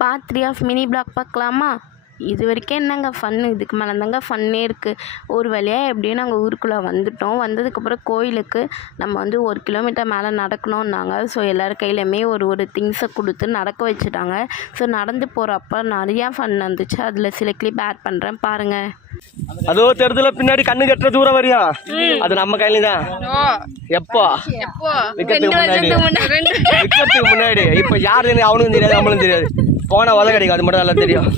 Part 3 of mini black பார்க்கலாமா? இது வரைக்கும் என்னங்க ஃபன்னு, இதுக்கு மேலே தாங்க ஃபன்னே இருக்குது. ஒரு வழியாக எப்படியும் நாங்கள் ஊருக்குள்ளே வந்துட்டோம். வந்ததுக்கப்புறம் கோயிலுக்கு நம்ம வந்து 1 கிலோமீட்டர் மேலே நடக்கணுன்னாங்க. ஸோ எல்லோரும் கையிலையுமே ஒரு திங்ஸை கொடுத்து நடக்க வச்சுட்டாங்க. ஸோ நடந்து போகிறப்ப நிறையா ஃபன் இருந்துச்சு. அதில் சில கிளிப் ஆட் பண்ணுறேன் பாருங்கள். அதோ தெருதுல பின்னாடி கண்ணு கட்டுற தூரம் வரையா அது நம்ம கையில தான். எப்போ விக்கெட்டுக்கு முன்னாடி இப்ப யாருன்னு அவனுக்கும் தெரியாது, நம்மளும் தெரியாது. போன வலை கிடைக்கும், அது மட்டும் நல்லா தெரியும்.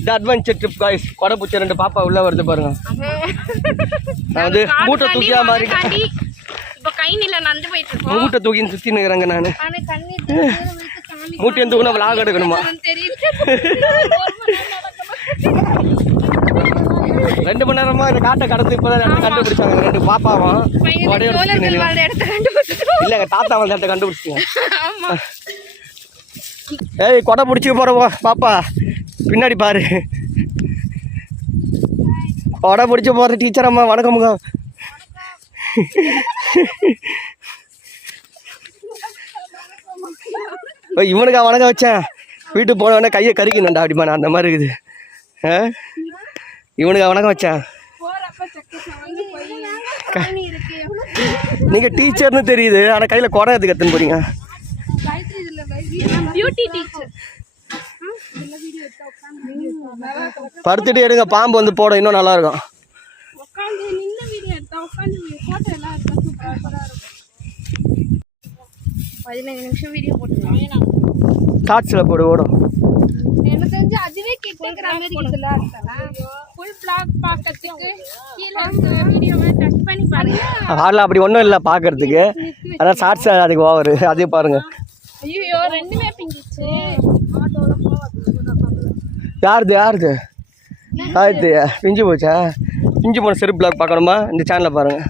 இது அட்வென்ச்சர் ட்ரிப் காய்ஸ். கொடை பூச்சி 2 பாப்பா உள்ள வருது பாருங்க. நான் வந்து மூட்டை தூக்கியா மாதிரி மூட்டை தூக்கி சுத்தி நிற்கிறேங்க. நான் மூட்டையும் தூக்கினா விளாக எடுக்கணுமா? 2 மணி நேரமா இந்த காட்டை கடந்து இப்போ கண்டுபிடிச்சாங்க 2 பாப்பாவும். இல்லைங்க, தாத்தா வந்து இடத்த கண்டுபிடிச்சிங்க. ஏய், கொடை பிடிச்சி போறவோ பாப்பா பின்னாடி பாரு. கொடை பிடிச்சி போற டீச்சர் அம்மா வணக்கமுங்க. இவனுக்கா வணக்கம் வச்சேன். வீட்டுக்கு போனவொடனே கையை கறிக்கணும்டா அப்படிமா. நான் அந்த மாதிரி இருக்குது. இவனுக்கு வணக்கம் வச்சேன். நீங்க டீச்சர்னு தெரியுது, ஆனா கையில குறை எதுக்கு எடுத்துன்னு போறீங்க? படுத்துட்டு எடுங்க, பாம்பு வந்து போட இன்னும் நல்லா இருக்கும். ஷார்ட்ஸில் போடு ஓடும். எனக்கு தெரிஞ்சு அதுவே கேக்குற மாதிரி இருக்குல்ல. ஃபுல் பிளாக் பார்க்கிறதுக்கு கீழ வீடியோவை டச் பண்ணி பாருங்க. ஆள அப்படி ஒண்ணும் இல்ல பாக்கிறதுக்கு. அதான் ஷார்ட்ஸ் அதுக்கு ஓவர். அதே பாருங்க. ஐயோ ரெண்டுமே பிஞ்சிச்சு. ஆட்டோல போவாது. யாருது ஆயிடுது பிஞ்சு போச்சா? பிஞ்சு போன செருப்பு பிளாக் பார்க்கணுமா? இந்த சேனலில் பாருங்க.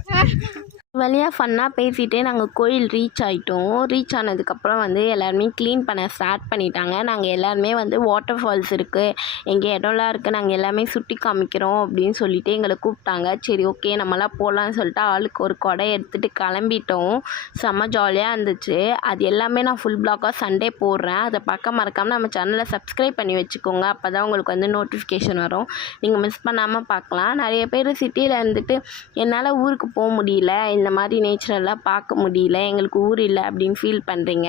வழியாக ஃபன்னாக பேசிகிட்டே நாங்கள் கோயில் ரீச் ஆகிட்டோம். ரீச் ஆனதுக்கப்புறம் வந்து எல்லாருமே க்ளீன் பண்ண ஸ்டார்ட் பண்ணிட்டாங்க. நாங்கள் எல்லாருமே வந்து வாட்டர் ஃபால்ஸ் இருக்குது, எங்கள் இடம்லாம் இருக்குது, நாங்கள் எல்லாமே சுற்றி காமிக்கிறோம் அப்படின்னு சொல்லிட்டு எங்களை கூப்பிட்டாங்க. சரி ஓகே நம்மளாம் போகலான்னு சொல்லிட்டு ஆளுக்கு ஒரு கொடை எடுத்துகிட்டு கிளம்பிட்டோம். செம்ம ஜாலியாக இருந்துச்சு. அது எல்லாமே நான் ஃபுல் பிளாக்காக சண்டே போடுறேன். அதை பார்க்க மறக்காமல் நம்ம சேனலை சப்ஸ்கிரைப் பண்ணி வச்சுக்கோங்க. அப்போ தான் உங்களுக்கு வந்து நோட்டிஃபிகேஷன் வரும். நீங்கள் மிஸ் பண்ணாமல் பார்க்கலாம். நிறைய பேர் சிட்டியில் இருந்துட்டு என்னால் ஊருக்கு போக முடியல, இந்த மாதிரி நேச்சுரலாக பார்க்க முடியல, எங்களுக்கு ஊர் இல்லை அப்படின்னு ஃபீல் பண்ணுறீங்க.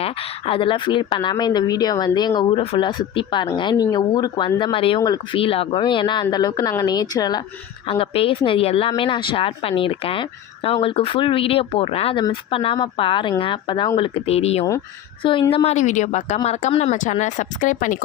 அதெல்லாம் ஃபீல் பண்ணாமல் இந்த வீடியோ வந்து எங்கள் ஊரை ஃபுல்லாக சுற்றி பாருங்கள். நீங்கள் ஊருக்கு வந்த மாதிரியே உங்களுக்கு ஃபீல் ஆகும். ஏன்னா அந்தளவுக்கு நாங்கள் நேச்சுரலாக அங்கே பேசினது எல்லாமே நான் ஷேர் பண்ணியிருக்கேன். நான் உங்களுக்கு ஃபுல் வீடியோ போடுறேன், அதை மிஸ் பண்ணாமல் பாருங்கள். அப்போ தான் உங்களுக்கு தெரியும். ஸோ இந்த மாதிரி வீடியோ பார்க்க மறக்காமல் நம்ம சேனலை சப்ஸ்கிரைப் பண்ணிக்கோ.